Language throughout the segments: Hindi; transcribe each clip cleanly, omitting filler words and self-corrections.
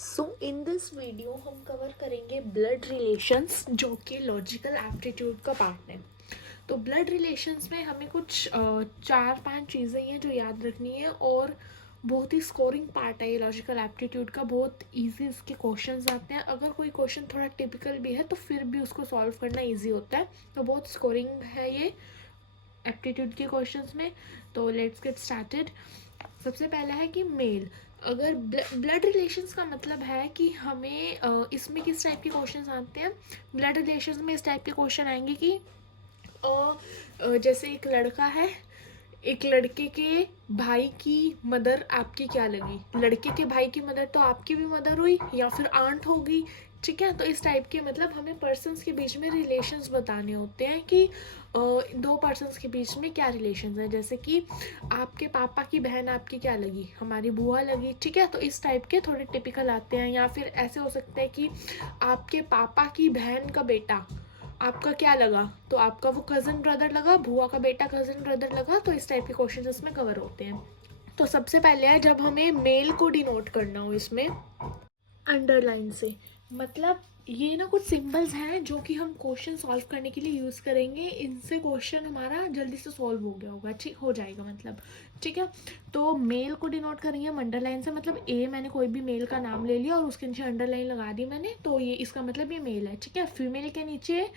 सो इन दिस वीडियो हम कवर करेंगे ब्लड रिलेशंस, जो कि लॉजिकल एप्टीट्यूड का पार्ट है। तो ब्लड रिलेशंस में हमें कुछ 4-5 चीज़ें हैं जो याद रखनी है, और बहुत ही स्कोरिंग पार्ट है ये लॉजिकल एप्टीट्यूड का। बहुत इजी इसके क्वेश्चंस आते हैं। अगर कोई क्वेश्चन थोड़ा टिपिकल भी है तो फिर भी उसको सॉल्व करना इजी होता है। तो बहुत स्कोरिंग है ये एप्टीट्यूड के क्वेश्चंस में। तो लेट्स गेट स्टार्टेड। सबसे पहला है कि मेल। अगर ब्लड रिलेशंस का मतलब है कि हमें इसमें किस टाइप के क्वेश्चंस आते हैं। ब्लड रिलेशंस में इस टाइप के क्वेश्चन आएंगे कि जैसे एक लड़का है, एक लड़के के भाई की मदर आपकी क्या लगी। लड़के के भाई की मदर तो आपकी भी मदर हुई या फिर आंट होगी, ठीक है। तो इस टाइप के मतलब हमें पर्सन्स के बीच में रिलेशंस बताने होते हैं कि दो पर्सन्स के बीच में क्या रिलेशंस हैं। जैसे कि आपके पापा की बहन आपकी क्या लगी, हमारी बुआ लगी, ठीक है। तो इस टाइप के थोड़े टिपिकल आते हैं। या फिर ऐसे हो सकते हैं कि आपके पापा की बहन का बेटा आपका क्या लगा, तो आपका वो कज़न ब्रदर लगा, बुआ का बेटा कज़न ब्रदर लगा। तो इस टाइप के क्वेश्चन इसमें कवर होते हैं। तो सबसे पहले है, जब हमें मेल को डिनोट करना हो इसमें अंडरलाइन से, मतलब ये ना कुछ सिंबल्स हैं जो कि हम क्वेश्चन सॉल्व करने के लिए यूज़ करेंगे। इनसे क्वेश्चन हमारा जल्दी से सॉल्व हो गया होगा, ठीक हो जाएगा मतलब, ठीक है। तो मेल को डिनोट करेंगे हम अंडरलाइन से। मतलब ए, मैंने कोई भी मेल का नाम ले लिया और उसके नीचे अंडरलाइन लगा दी मैंने, तो ये इसका मतलब ये मेल है, ठीक है। फीमेल के नीचे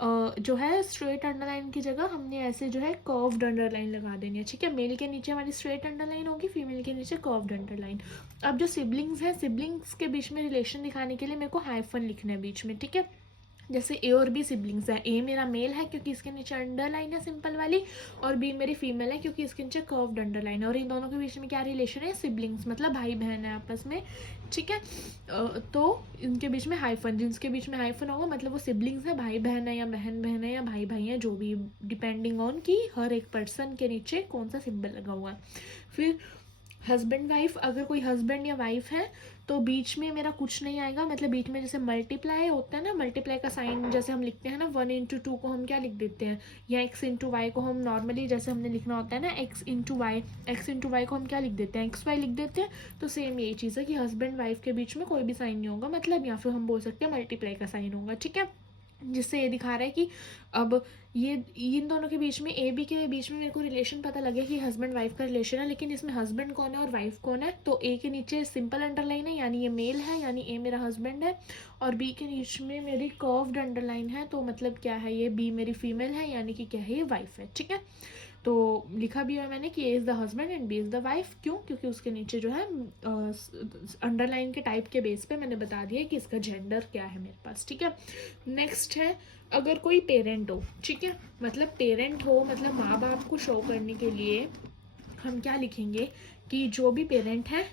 जो है स्ट्रेट अंडरलाइन की जगह हमने ऐसे जो है कर्व्ड अंडरलाइन लगा देनी है, ठीक है। मेल के नीचे हमारी स्ट्रेट अंडरलाइन होगी, फीमेल के नीचे कर्व्ड अंडरलाइन। अब जो सिबलिंग्स हैं, सिबलिंग्स के बीच में रिलेशन दिखाने के लिए मेरे को हाइफन लिखना है बीच में, ठीक है। जैसे ए और बी सिबलिंग्स है। ए मेरा मेल है क्योंकि इसके नीचे अंडरलाइन है सिंपल वाली, और बी मेरी फीमेल है क्योंकि इसके नीचे कर्व्ड अंडरलाइन है। और इन दोनों के बीच में क्या रिलेशन है, सिबलिंग्स मतलब भाई बहन है आपस में, ठीक है। तो इनके बीच में हाइफन, जिनके बीच में हाइफन होगा मतलब वो सिबलिंग्स है, भाई बहन है या बहन बहन है या भाई भाई है, जो भी, डिपेंडिंग ऑन कि हर एक पर्सन के नीचे कौन सा सिंबल लगा हुआ है। फिर हस्बैंड वाइफ, अगर कोई हस्बैंड या वाइफ है तो बीच में मेरा कुछ नहीं आएगा। मतलब बीच में जैसे मल्टीप्लाई होता है ना, मल्टीप्लाई का साइन जैसे हम लिखते हैं ना, 1 into 2 को हम क्या लिख देते हैं, या x into y को हम नॉर्मली जैसे हमने लिखना होता है ना x into y को हम क्या लिख देते हैं, xy लिख देते हैं। तो सेम यही चीज़ है कि हस्बैंड वाइफ के बीच में कोई भी साइन नहीं होगा मतलब, या फिर हम बोल सकते हैं मल्टीप्लाई का साइन होगा, ठीक है। जिससे ये दिखा रहा है कि अब ये इन दोनों के बीच में, ए बी के बीच में मेरे को रिलेशन पता लगे कि हस्बैंड वाइफ का रिलेशन है, लेकिन इसमें हस्बैंड कौन है और वाइफ कौन है। तो ए के नीचे सिंपल अंडरलाइन है यानी ये मेल है, यानी ए मेरा हस्बैंड है। और बी के नीचे में मेरी कर्व्ड अंडरलाइन है, तो मतलब क्या है, ये बी मेरी फीमेल है यानी कि क्या है, ये वाइफ है, ठीक है। तो लिखा भी है मैंने कि A is the husband and B is the wife. क्यों? क्योंकि उसके नीचे जो है अंडरलाइन के टाइप के बेस पे मैंने बता दिया कि इसका जेंडर क्या है मेरे पास, ठीक है। नेक्स्ट है, अगर कोई पेरेंट हो, ठीक है, मतलब पेरेंट हो मतलब माँ बाप को शो करने के लिए हम क्या लिखेंगे कि जो भी पेरेंट है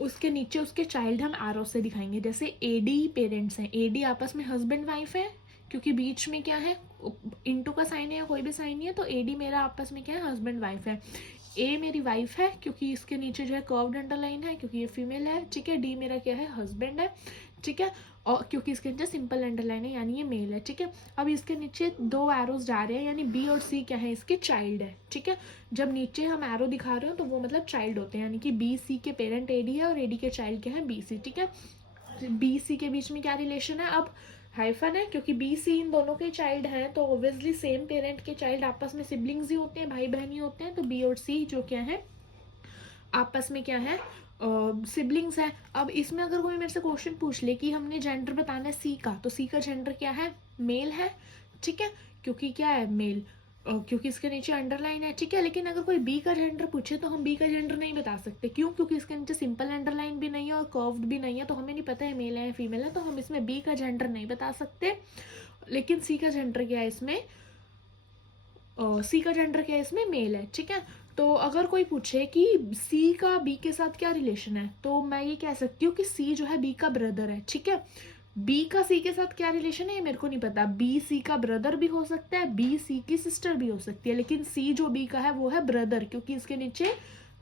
उसके नीचे उसके चाइल्ड हम एरो से दिखाएंगे। जैसे एडी पेरेंट्स हैं, एडी आपस में हस्बैंड वाइफ है क्योंकि बीच में क्या है, इंटू का साइन है या कोई भी साइन नहीं है, तो एडी मेरा आपस में क्या है, हस्बैंड वाइफ है। ए मेरी वाइफ है क्योंकि इसके नीचे जो है कर्व्ड अंडरलाइन है क्योंकि ये फीमेल है, ठीक है। डी मेरा क्या है, हस्बैंड है, ठीक है। और क्योंकि इसके नीचे सिंपल अंडरलाइन है यानी ये मेल है, ठीक है। अब इसके नीचे 2 एरोज जा रहे हैं यानी बी और सी क्या है, इसके चाइल्ड है, ठीक है। जब नीचे हम एरो दिखा रहे हो तो वो मतलब चाइल्ड होते हैं, यानी कि बी सी के पेरेंट एडी है और एडी के चाइल्ड क्या है, बी सी, ठीक है। बी सी के बीच में क्या रिलेशन है, अब हाइफन है क्योंकि बी सी इन दोनों के चाइल्ड हैं, तो ऑब्वियसली सेम पेरेंट के चाइल्ड आपस में सिबलिंग्स ही होते हैं, भाई बहन ही होते हैं। तो बी और सी जो क्या है, आपस में क्या है, सिबलिंग्स है। अब इसमें अगर कोई मेरे से क्वेश्चन पूछ ले कि हमने जेंडर बताना है सी का, तो सी का जेंडर क्या है, मेल है, ठीक है। क्योंकि क्या है, मेल, क्योंकि इसके नीचे अंडरलाइन है, ठीक है। लेकिन अगर कोई बी का जेंडर पूछे तो हम बी का जेंडर नहीं बता सकते। क्यों? क्योंकि इसके नीचे सिंपल अंडरलाइन भी नहीं है और कर्व्ड भी नहीं है, तो हमें नहीं पता है मेल है या फीमेल है, तो हम इसमें बी का जेंडर नहीं बता सकते। लेकिन सी का जेंडर क्या है इसमें, सी का जेंडर क्या है इसमें, मेल है, ठीक है। तो अगर कोई पूछे कि सी का बी के साथ क्या रिलेशन है, तो मैं ये कह सकती हूँ कि सी जो है बी का ब्रदर है, ठीक है। बी का सी के साथ क्या रिलेशन है ये मेरे को नहीं पता। बी सी का ब्रदर भी हो सकता है, बी सी की सिस्टर भी हो सकती है, लेकिन सी जो बी का है वो है ब्रदर, क्योंकि इसके नीचे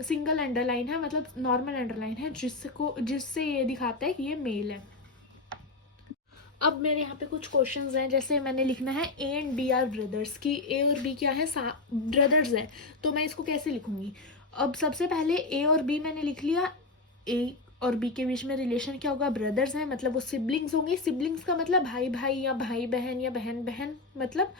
सिंगल अंडरलाइन है, मतलब नॉर्मल अंडरलाइन है, जिससे ये दिखाता है कि ये मेल है। अब मेरे यहाँ पे कुछ क्वेश्चंस हैं, जैसे मैंने लिखना है A and B are brothers, की ए और बी क्या है, ब्रदर्स है। तो मैं इसको कैसे लिखूंगी, अब सबसे पहले ए और बी मैंने लिख लिया, ए और बी के बीच में रिलेशन क्या होगा, ब्रदर्स हैं, मतलब वो सिबलिंग्स होंगे। सिबलिंग्स का मतलब भाई भाई या भाई बहन या बहन बहन मतलब,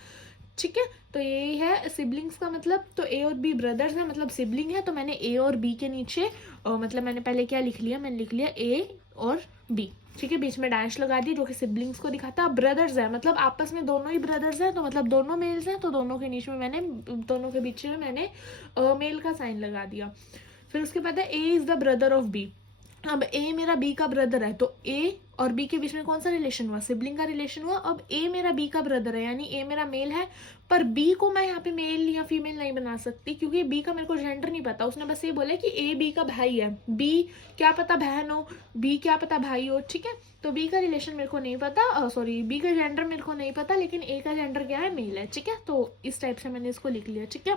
ठीक है। तो ये है सिबलिंग्स का मतलब। तो ए और बी ब्रदर्स हैं मतलब सिबलिंग है, तो मैंने ए और बी के नीचे मतलब मैंने पहले क्या लिख लिया, मैंने लिख लिया ए और बी, ठीक है, बीच में डैश लगा दी जो कि सिबलिंग्स को दिखाता। अब ब्रदर्स है मतलब आपस में दोनों ही ब्रदर्स हैं, तो मतलब दोनों मेल्स हैं, तो दोनों के नीचे में मैंने, दोनों के बीच में मैंने मेल का साइन लगा दिया। फिर उसके बाद है A is the brother of B. अब ए मेरा बी का ब्रदर है, तो ए और बी के बीच में कौन सा रिलेशन हुआ, सिबलिंग का रिलेशन हुआ। अब ए मेरा बी का ब्रदर है, यानी ए मेरा मेल है, पर बी को मैं यहाँ पे मेल या फीमेल नहीं बना सकती क्योंकि बी का मेरे को जेंडर नहीं पता। उसने बस ये बोला कि ए बी का भाई है, बी क्या पता बहन हो, बी क्या पता भाई हो, ठीक है। तो बी का रिलेशन मेरे को नहीं पता, सॉरी बी का जेंडर मेरे को नहीं पता, लेकिन ए का जेंडर क्या है, मेल है, ठीक है। तो इस टाइप से मैंने इसको लिख लिया, ठीक है।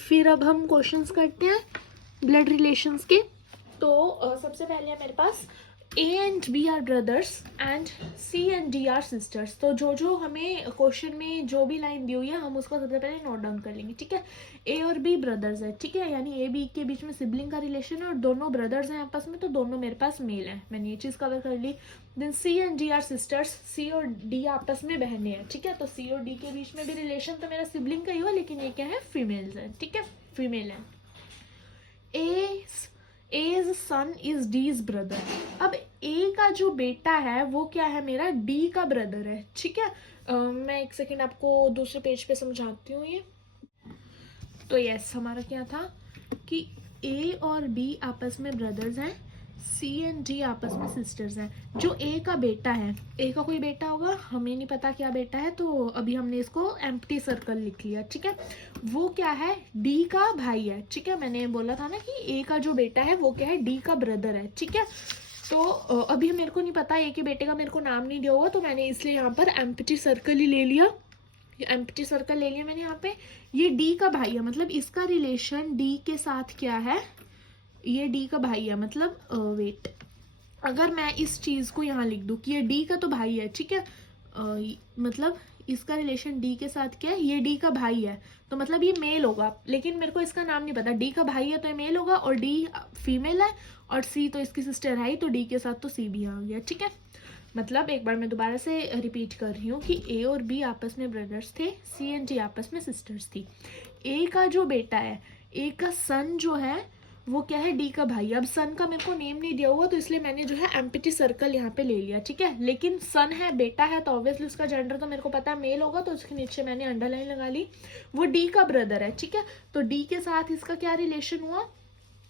फिर अब हम क्वेश्चंस करते हैं ब्लड रिलेशंस के। तो सबसे पहले है मेरे पास A and B are brothers and C and D are sisters. तो जो हमें क्वेश्चन में जो भी लाइन दी हुई है हम उसको सबसे पहले नोट डाउन कर लेंगे, ठीक है। ए और बी ब्रदर्स है, ठीक है, यानी ए बी के बीच में सिबलिंग का रिलेशन है और दोनों ब्रदर्स हैं आपस में, तो दोनों मेरे पास मेल है, मैंने ये चीज़ कवर कर ली। Then C and D are sisters, C और डी आपस में बहनें हैं, ठीक है। तो सी और डी के बीच में भी रिलेशन तो मेरा सिबलिंग का ही हुआ, लेकिन ये क्या है, फीमेल्स है, ठीक है, फीमेल है। As son is these brother. अब ए का जो बेटा है वो क्या है, मेरा डी का ब्रदर है, ठीक है। मैं एक सेकेंड आपको दूसरे पेज पे समझाती हूँ ये। तो यस, हमारा क्या था कि ए और बी आपस में ब्रदर्स हैं, सी एंड डी आपस में सिस्टर्स हैं। जो ए का बेटा है, ए का कोई बेटा होगा, हमें नहीं पता क्या बेटा है, तो अभी हमने इसको एम्प्टी सर्कल लिख लिया, ठीक है। वो क्या है, डी का भाई है, ठीक है। मैंने बोला था ना कि ए का जो बेटा है वो क्या है, डी का ब्रदर है, ठीक है। तो अभी मेरे को नहीं पता, ए के बेटे का मेरे को नाम नहीं दिया हुआ, तो मैंने इसलिए यहाँ पर एम्प्टी सर्कल ही ले लिया, एम्प्टी सर्कल ले लिया मैंने यहाँ पे। ये डी का भाई है, मतलब इसका रिलेशन डी के साथ क्या है, ये डी का भाई है, मतलब वेट, अगर मैं इस चीज को यहाँ लिख दूं कि ये डी का तो भाई है, ठीक है, मतलब इसका रिलेशन डी के साथ क्या है, ये डी का भाई है, तो मतलब ये मेल होगा, लेकिन मेरे को इसका नाम नहीं पता। डी का भाई है तो ये मेल होगा, और डी फीमेल है, और सी तो इसकी सिस्टर है, तो डी के साथ तो सी भी आ गया, ठीक है। मतलब एक बार मैं दोबारा से रिपीट कर रही हूँ कि ए और बी आपस में ब्रदर्स थे, सी एंड डी आपस में सिस्टर्स थी। ए का जो बेटा है, ए का सन जो है वो क्या है, डी का भाई। अब सन का मेरे को नेम नहीं दिया हुआ, तो इसलिए मैंने जो है एम्प्टी सर्कल यहाँ पे ले लिया, ठीक है। लेकिन सन है, बेटा है, तो ऑब्वियसली उसका जेंडर तो मेरे को पता है मेल होगा, तो उसके नीचे मैंने अंडरलाइन लगा ली। वो डी का ब्रदर है, ठीक है। तो डी के साथ इसका क्या रिलेशन हुआ,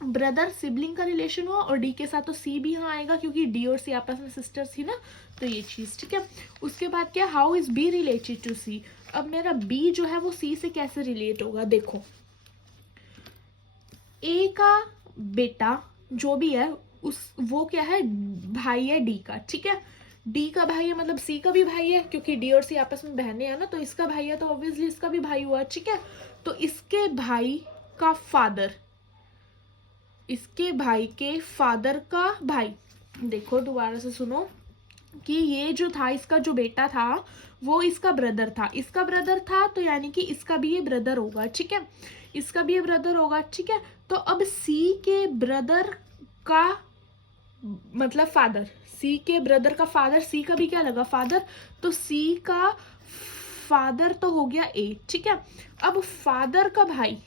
ब्रदर सिबलिंग का रिलेशन हुआ, और डी के साथ तो सी भी यहाँ आएगा क्योंकि डी और सी आपस में सिस्टर्स थी ना, तो ये चीज, ठीक है। उसके बाद क्या, how is B related to C. अब मेरा बी जो है वो सी से कैसे रिलेट होगा, देखो, ए का बेटा जो भी है वो क्या है, भाई है डी का, ठीक है। डी का भाई है मतलब सी का भी भाई है, क्योंकि डी और सी आपस में बहनें हैं ना, तो इसका भाई है तो ऑब्वियसली इसका भी भाई हुआ, ठीक है। तो इसके भाई का फादर, इसके भाई के फादर का भाई, देखो दोबारा से सुनो कि ये जो था, इसका जो बेटा था वो इसका ब्रदर था, इसका ब्रदर था, तो यानी कि इसका भी ये ब्रदर होगा, ठीक है, इसका भी ये ब्रदर होगा, ठीक है। तो अब सी के ब्रदर का मतलब फादर, सी के ब्रदर का फादर, सी का भी क्या लगा, फादर, तो सी का फादर तो हो गया ए, ठीक है। अब फादर का भाई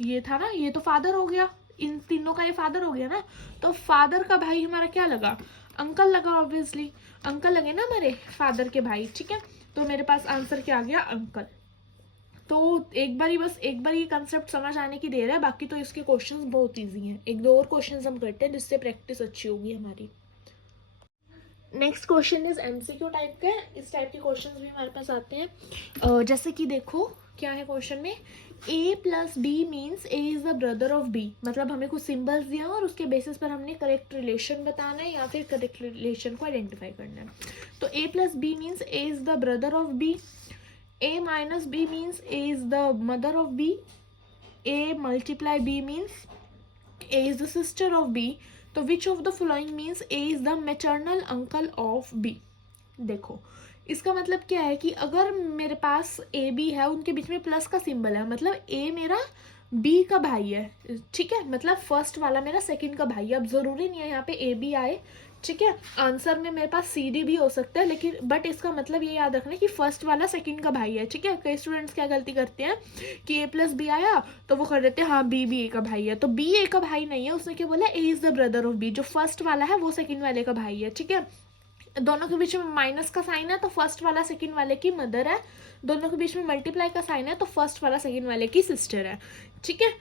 ये था ना, ये तो फादर हो गया, इन तीनों का ये फादर हो गया ना, तो फादर का भाई हमारा क्या लगा, अंकल लगा, ऑब्वियसली अंकल लगे ना हमारे फादर के भाई, ठीक है। तो मेरे पास आंसर क्या आ गया, अंकल। तो एक बार ये कंसेप्ट समझ आने की देर है, बाकी तो इसके क्वेश्चंस बहुत इजी हैं। एक दो और क्वेश्चंस हम करते हैं जिससे प्रैक्टिस अच्छी होगी हमारी। Next question is MCQ type का, इस टाइप के क्वेश्चंस भी हमारे पास आते हैं। जैसे कि देखो क्या है क्वेश्चन में, A plus B means A is the brother of B, मतलब हमें कुछ सिंबल्स दिया और उसके बेसिस पर हमने करेक्ट रिलेशन बताना है या फिर करेक्ट रिलेशन को आइडेंटिफाई करना है। तो A plus B means A is the brother of B, a minus b means a is the mother of b, a multiply b means a is the sister of b, तो which of the following means a is the maternal uncle of b। देखो इसका मतलब क्या है कि अगर मेरे पास ए बी है, उनके बीच में प्लस का सिंबल है, मतलब ए मेरा बी का भाई है, ठीक है, मतलब फर्स्ट वाला मेरा सेकंड का भाई है। अब ज़रूरी नहीं है यहाँ पे ए बी आए, ठीक है, आंसर में मेरे पास सी डी भी हो सकता है, लेकिन बट इसका मतलब ये याद रखना कि फर्स्ट वाला सेकंड का भाई है, ठीक है। कई स्टूडेंट्स क्या गलती करते हैं कि ए प्लस बी आया तो वो कर देते हैं हाँ बी भी ए का भाई है, तो बी ए का भाई नहीं है, उसने क्या बोला, A is the brother of B, जो फर्स्ट वाला है वो सेकंड वाले का भाई है, ठीक है। दोनों के बीच में माइनस का साइन है तो फर्स्ट वाला सेकंड वाले की मदर है, दोनों के बीच में मल्टीप्लाई का साइन है तो फर्स्ट वाला सेकंड वाले की सिस्टर है, ठीक है।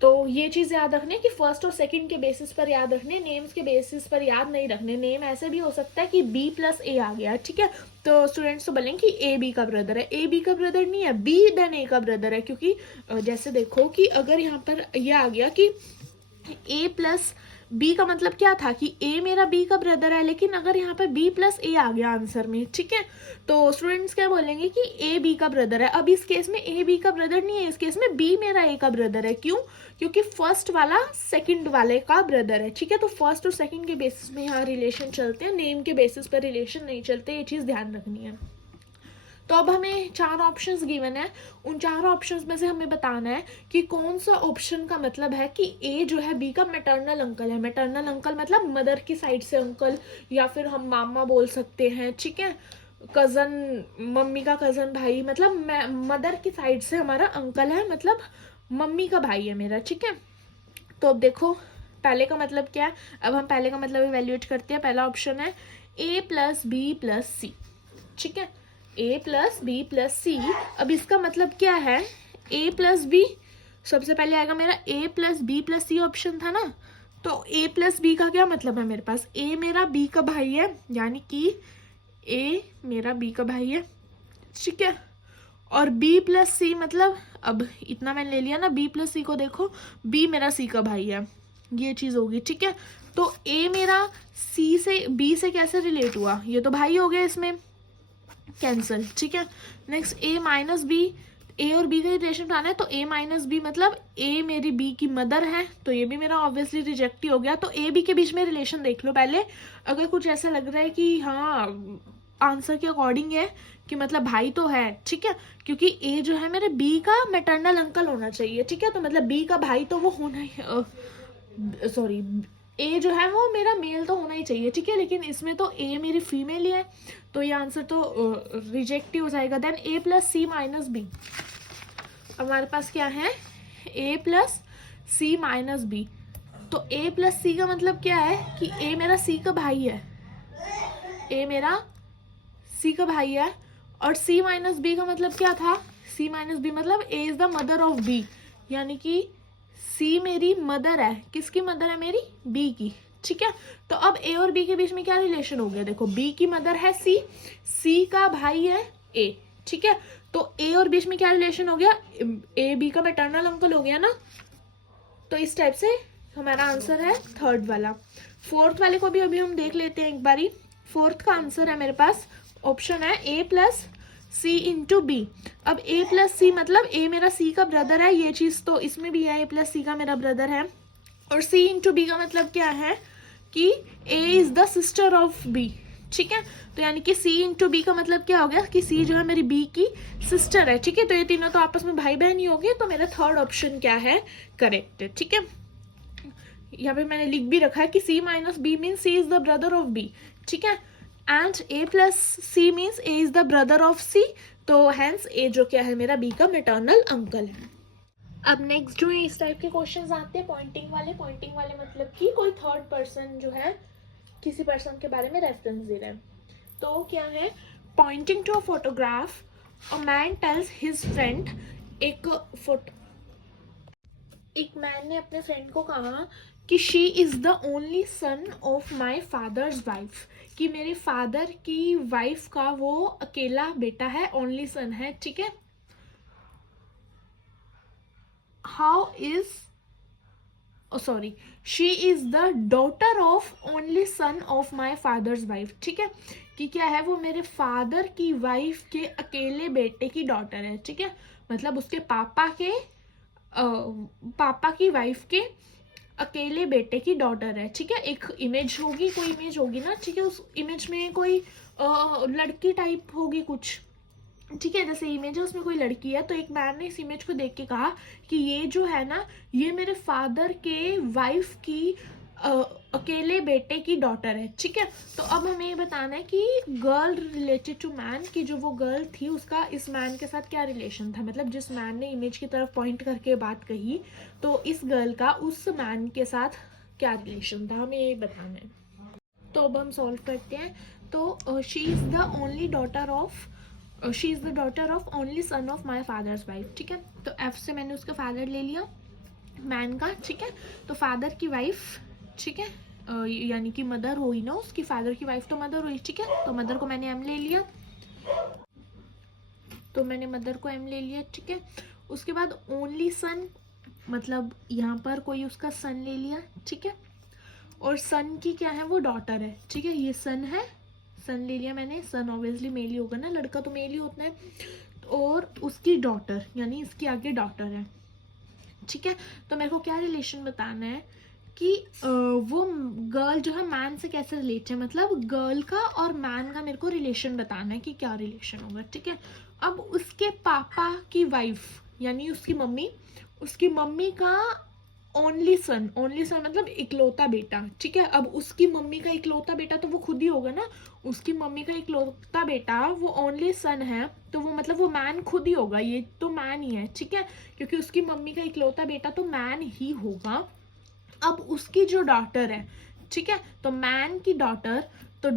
तो ये चीज़ याद रखने कि फर्स्ट और सेकंड के बेसिस पर याद रखने, नेम्स के बेसिस पर याद नहीं रखने। नेम ऐसे भी हो सकता है कि बी प्लस ए आ गया, ठीक है, तो स्टूडेंट्स तो बोलेंगे कि ए बी का ब्रदर है, ए बी का ब्रदर नहीं है, बी देन ए का ब्रदर है, क्योंकि जैसे देखो कि अगर यहाँ पर यह आ गया कि ए प्लस बी का मतलब क्या था कि ए मेरा बी का ब्रदर है, लेकिन अगर यहाँ पर बी प्लस ए आ गया आंसर में, ठीक है, तो स्टूडेंट्स क्या बोलेंगे कि ए बी का ब्रदर है। अब इस केस में ए बी का ब्रदर नहीं है, इस केस में बी मेरा ए का ब्रदर है। क्यों? क्योंकि फर्स्ट वाला सेकंड वाले का ब्रदर है, ठीक है। तो फर्स्ट और सेकंड के बेसिस में यहाँ रिलेशन चलते हैं, नेम के बेसिस पर रिलेशन नहीं चलते, ये चीज़ ध्यान रखनी है। तो अब हमें 4 ऑप्शंस गिवन है, उन 4 ऑप्शंस में से हमें बताना है कि कौन सा ऑप्शन का मतलब है कि ए जो है बी का मैटरनल अंकल है। मैटरनल अंकल मतलब मदर की साइड से अंकल, या फिर हम मामा बोल सकते हैं, ठीक है, कज़न, मम्मी का कज़न भाई, मतलब मदर की साइड से हमारा अंकल है, मतलब मम्मी का भाई है मेरा, ठीक है। तो अब देखो पहले का मतलब क्या है, अब हम पहले का मतलब इवेल्युएट करते हैं। पहला ऑप्शन है ए प्लस बी प्लस सी, ठीक है, ए प्लस बी प्लस सी। अब इसका मतलब क्या है, ए प्लस बी, सबसे पहले आएगा मेरा A plus B plus C option था ना, तो ए प्लस बी का क्या मतलब है, मेरे पास ए मेरा बी का भाई है, यानी कि ए मेरा बी का भाई है, ठीक है, और बी प्लस सी मतलब अब इतना मैंने ले लिया ना, बी प्लस सी को देखो, बी मेरा सी का भाई है, ये चीज़ होगी, ठीक है। तो ए मेरा सी से बी से कैसे रिलेट हुआ, ये तो भाई हो गया, इसमें कैंसिल, ठीक है। नेक्स्ट ए माइनस बी, ए और बी का रिलेशन बनाना है, तो ए माइनस बी मतलब ए मेरी बी की मदर है, तो ये भी मेरा ऑब्वियसली रिजेक्ट ही हो गया। तो ए बी के बीच में रिलेशन देख लो पहले, अगर कुछ ऐसा लग रहा है कि हाँ आंसर के अकॉर्डिंग है कि मतलब भाई तो है, ठीक है, क्योंकि ए जो है मेरे बी का मैटरनल अंकल होना चाहिए, ठीक है, तो मतलब बी का भाई तो वो होना ही, सॉरी, ए जो है वो मेरा मेल तो होना ही चाहिए, ठीक है, लेकिन इसमें तो ए मेरी फीमेल ही है, तो ये आंसर तो रिजेक्ट ही हो जाएगा। देन ए प्लस सी माइनस बी, हमारे पास क्या है, ए प्लस सी माइनस बी, तो ए प्लस सी का मतलब क्या है कि ए मेरा सी का भाई है, ए मेरा सी का भाई है, और सी माइनस बी का मतलब क्या था, सी माइनस बी मतलब A is the mother of B, यानी कि सी मेरी मदर है, किसकी मदर है, मेरी बी की, ठीक है। तो अब ए और बी के बीच में क्या रिलेशन हो गया, देखो बी की मदर है सी, सी का भाई है ए, ठीक है, तो ए और बीच में क्या रिलेशन हो गया, ए बी का मैटरनल अंकल हो गया ना, तो इस टाइप से हमारा आंसर है थर्ड वाला। फोर्थ वाले को भी अभी हम देख लेते हैं एक बारी। फोर्थ का आंसर है मेरे पास ऑप्शन है ए प्लस सी इंटू बी। अब ए प्लस सी मतलब ए मेरा सी का ब्रदर है, ये चीज़ तो इसमें भी है, ए प्लस सी का मेरा ब्रदर है, और सी इंटू बी का मतलब क्या है कि A is the sister of B, ठीक है, तो यानी कि सी इंटू बी का मतलब क्या हो गया कि सी जो है मेरी बी की सिस्टर है, ठीक है, तो ये तीनों तो आपस में भाई बहन ही हो गए, तो मेरा थर्ड ऑप्शन क्या है, करेक्ट है, ठीक है। यहाँ पे मैंने लिख भी रखा है कि C minus B means C is the brother of B, ठीक है, and A plus C means A is the brother of C, तो हैंस ए जो क्या है मेरा बी का मैटरनल अंकल है। अब नेक्स्ट जो है इस टाइप के क्वेश्चंस आते हैं पॉइंटिंग वाले। पॉइंटिंग वाले मतलब कि कोई थर्ड पर्सन जो है किसी पर्सन के बारे में रेफरेंस दे रहा है। तो क्या है, pointing to a photograph, a man tells his friend, एक मैन ने अपने फ्रेंड को कहा कि she is the only son of my father's wife, कि मेरे फादर की वाइफ का वो अकेला बेटा है, ओनली सन है, ठीक है। How is sorry she is the daughter of only son of my father's wife, ठीक है, कि क्या है वो मेरे फादर की वाइफ के अकेले बेटे की डॉटर है, ठीक है, मतलब उसके पापा की वाइफ के अकेले बेटे की डॉटर है, ठीक है। एक इमेज होगी, कोई इमेज होगी ना, ठीक है, उस इमेज में कोई लड़की टाइप होगी कुछ, ठीक है, जैसे इमेज है उसमें कोई लड़की है, तो एक मैन ने इस इमेज को देख के कहा कि ये जो है ना, ये मेरे फादर के वाइफ की अकेले बेटे की डॉटर है। ठीक है, तो अब हमें ये बताना है कि गर्ल रिलेटेड टू मैन, की जो वो गर्ल थी उसका इस मैन के साथ क्या रिलेशन था। मतलब जिस मैन ने इमेज की तरफ पॉइंट करके बात कही, तो इस गर्ल का उस मैन के साथ क्या रिलेशन था, हमें ये बताना है। तो अब हम सॉल्व करते हैं। तो she is the only daughter of she is the daughter of only son of my father's wife. ठीक है, तो एफ से मैंने उसका फादर ले लिया मैन का। ठीक है, तो फादर की वाइफ, ठीक है, यानी कि मदर हुई ना उसकी, फादर की वाइफ तो मदर हुई। ठीक है, तो मदर को मैंने एम ले लिया, तो मैंने मदर को एम ले लिया। ठीक है, उसके बाद ओनली सन, मतलब यहाँ पर कोई उसका सन ले लिया। ठीक है, और सन की क्या है, वो डॉटर है। ठीक है, ये सन है, सन ले लिया मैंने, सन ऑब्वियसली मेल ही होगा ना, लड़का तो मेल ही होता है। और उसकी डॉटर, यानी इसके आगे डॉटर है। ठीक है, तो मेरे को क्या रिलेशन बताना है कि वो गर्ल जो है मैन से कैसे रिलेट है, मतलब गर्ल का और मैन का मेरे को रिलेशन बताना है कि क्या रिलेशन होगा। ठीक है, अब उसके पापा की वाइफ, यानी उसकी मम्मी का ओनली सन मतलब इकलौता बेटा। ठीक है, अब उसकी मम्मी का इकलौता बेटा तो वो खुद ही होगा ना, उसकी मम्मी का इकलौता बेटा वो ओनली सन है, तो वो मतलब वो मैन खुद ही होगा, ये तो मैन ही है। ठीक है, क्योंकि उसकी मम्मी का इकलौता बेटा तो मैन ही होगा। अब उसकी जो डॉटर है, ठीक है, तो मैन की डॉटर, तो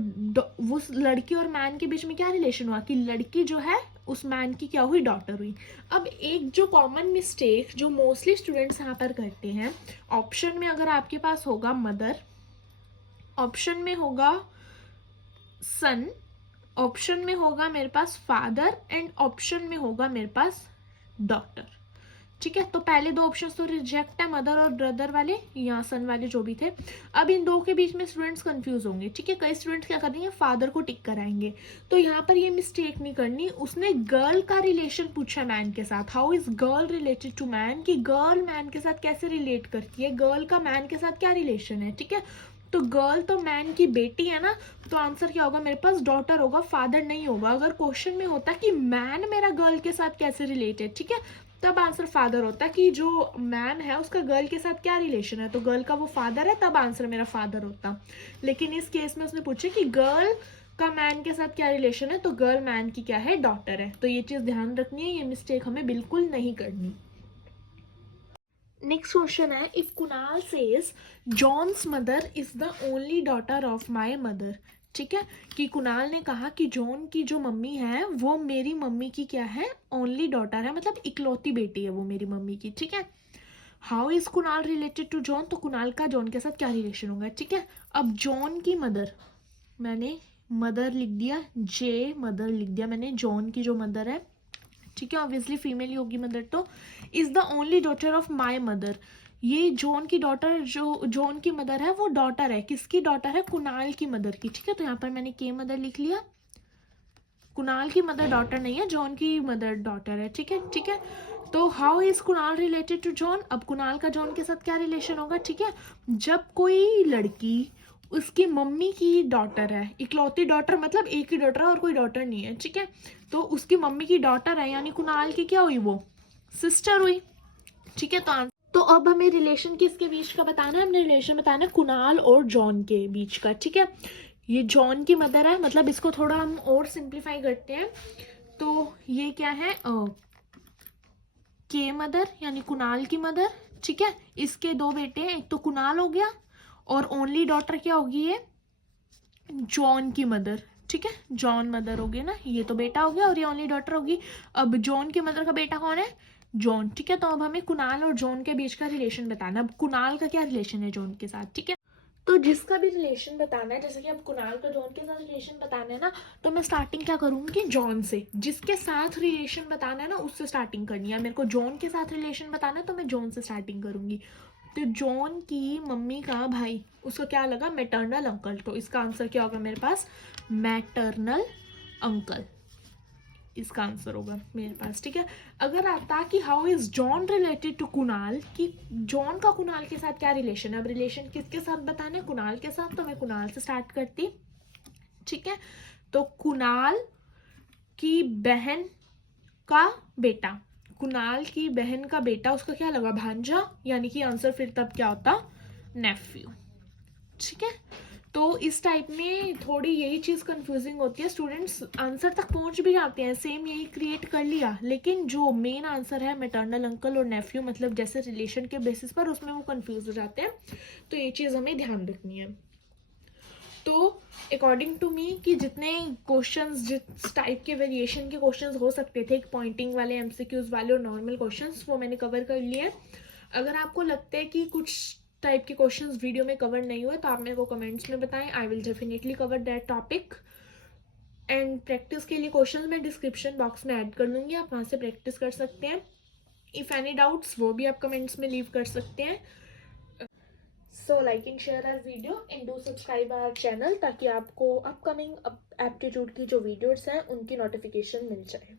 वो लड़की और मैन के बीच में क्या रिलेशन हुआ कि लड़की जो है उस मैन की क्या हुई, डॉटर हुई। अब एक जो कॉमन मिस्टेक जो मोस्टली स्टूडेंट्स यहाँ पर करते हैं, ऑप्शन में अगर आपके पास होगा मदर, ऑप्शन में होगा सन, ऑप्शन में होगा मेरे पास फादर, एंड ऑप्शन में होगा मेरे पास डॉटर। ठीक है, तो पहले दो ऑप्शंस तो रिजेक्ट है, मदर और ब्रदर वाले या सन वाले जो भी थे। अब इन दो के बीच में स्टूडेंट्स कंफ्यूज होंगे। ठीक है, कई स्टूडेंट्स क्या करेंगे, फादर को टिक कराएंगे। तो यहाँ पर ये मिस्टेक नहीं करनी, उसने गर्ल का रिलेशन पूछा मैन के साथ, how is girl related to man, कि गर्ल मैन के साथ कैसे रिलेट करती है, गर्ल का मैन के साथ क्या रिलेशन है। ठीक है, तो गर्ल तो मैन की बेटी है ना, तो आंसर क्या होगा, मेरे पास डॉटर होगा, फादर नहीं होगा। अगर क्वेश्चन में होता कि मैन मेरा गर्ल के साथ कैसे रिलेटेड, ठीक है, तब आंसर फादर होता कि जो मैन है उसका गर्ल के साथ क्या रिलेशन है, तो गर्ल का वो फादर है, तब आंसर मेरा फादर होता। लेकिन इस केस में उसने पूछा कि गर्ल का मैन के साथ क्या रिलेशन है, तो गर्ल मैन की क्या है, डॉटर है। तो ये चीज ध्यान रखनी है, ये मिस्टेक हमें बिल्कुल नहीं करनी। नेक्स्ट क्वेश्चन है, if Kunal says John's mother is the only daughter of my mother. ठीक है, कि कुणाल ने कहा कि जॉन की जो मम्मी है वो मेरी मम्मी की क्या है, ओनली डॉटर है, मतलब इकलौती बेटी है वो मेरी मम्मी की। ठीक है, how is Kunal related to John, तो कुणाल का जॉन के साथ क्या रिलेशन होगा। ठीक है, अब जॉन की मदर, मैंने मदर लिख दिया, जे मदर लिख दिया मैंने, जॉन की जो मदर है, ठीक है, ऑब्वियसली फीमेल ही होगी मदर, तो is the only daughter of my mother, ये जॉन की डॉटर, जो जॉन की मदर है वो डॉटर है, किसकी डॉटर है, कुणाल की मदर की। ठीक है, तो यहाँ पर मैंने के मदर लिख लिया, कुणाल की मदर डॉटर नहीं है, जॉन की मदर डॉटर है। ठीक है, ठीक है, तो how is Kunal related to John, अब कुणाल का जॉन के साथ क्या रिलेशन होगा। ठीक है, जब कोई लड़की उसकी मम्मी की डॉटर है, इकलौती डॉटर मतलब एक ही डॉटर है और कोई डॉटर नहीं है। ठीक है, तो उसकी मम्मी की डॉटर है, यानी कुणाल की क्या हुई, वो सिस्टर हुई। ठीक है, तो अब हमें रिलेशन किसके बीच का बताना है, हमने रिलेशन बताना है कुणाल और जॉन के बीच का। ठीक है, ये जॉन की मदर है, मतलब इसको थोड़ा हम और सिंप्लीफाई करते हैं, तो ये क्या है, के मदर यानी कुणाल की मदर। ठीक है, इसके दो बेटे हैं, एक तो कुणाल हो गया, और ओनली डॉटर क्या होगी, ये जॉन की मदर। ठीक है, जॉन मदर हो गई ना, ये तो बेटा हो गया और ये ओनली डॉटर होगी। अब जॉन की मदर का बेटा कौन है, जॉन। ठीक है, तो अब हमें कुणाल और जॉन के बीच का रिलेशन बताना है। अब कुणाल का क्या रिलेशन है जॉन के साथ। ठीक है, तो जिसका भी रिलेशन बताना है, जैसे कि अब कुणाल का जॉन के साथ रिलेशन बताना है ना, तो मैं स्टार्टिंग क्या करूंगी, जॉन से, जिसके साथ रिलेशन बताना है ना उससे स्टार्टिंग करनी है। मेरे को जॉन के साथ रिलेशन बताना है तो मैं जॉन से स्टार्टिंग करूंगी। तो जॉन की मम्मी का भाई, उसको क्या लगा, मैटरनल अंकल, तो इसका आंसर क्या होगा मेरे पास, मैटरनल अंकल, इसका आंसर होगा मेरे पास। ठीक है, अगर आता कि how is John related to Kunal, कि जॉन का कुणाल के साथ क्या रिलेशन है, अब रिलेशन किसके साथ बताना है, कुणाल के साथ, तो मैं कुणाल से स्टार्ट करती। ठीक है, तो कुणाल की बहन का बेटा, कुणाल की बहन का बेटा, उसका क्या लगा, भांजा, यानी कि आंसर फिर तब क्या होता, नेफ्यू। ठीक है, तो इस टाइप में थोड़ी यही चीज़ कंफ्यूजिंग होती है, स्टूडेंट्स आंसर तक पहुंच भी जाते हैं, सेम यही क्रिएट कर लिया, लेकिन जो मेन आंसर है मैटरनल अंकल और नेफ्यू, मतलब जैसे रिलेशन के बेसिस पर, उसमें वो कंफ्यूज हो जाते हैं। तो ये चीज़ हमें ध्यान रखनी है। तो अकॉर्डिंग टू मी कि जितने क्वेश्चंस, जिस टाइप के वेरिएशन के क्वेश्चंस हो सकते थे, एक पॉइंटिंग वाले, एमसीक्यूज वाले और नॉर्मल क्वेश्चंस, वो मैंने कवर कर लिए हैं। अगर आपको लगता है कि कुछ टाइप के क्वेश्चंस वीडियो में कवर नहीं हुए तो आप मेरे को कमेंट्स में बताएं, I will definitely cover that topic. And practice के लिए क्वेश्चंस मैं डिस्क्रिप्शन बॉक्स में ऐड कर लूँगी, आप वहाँ से प्रैक्टिस कर सकते हैं। इफ़ एनी डाउट्स वो भी आप कमेंट्स में लीव कर सकते हैं। So like and share our video and do subscribe our channel, ताकि आपको अपकमिंग एप्टीट्यूड की जो वीडियोस हैं उनकी नोटिफिकेशन मिल जाए।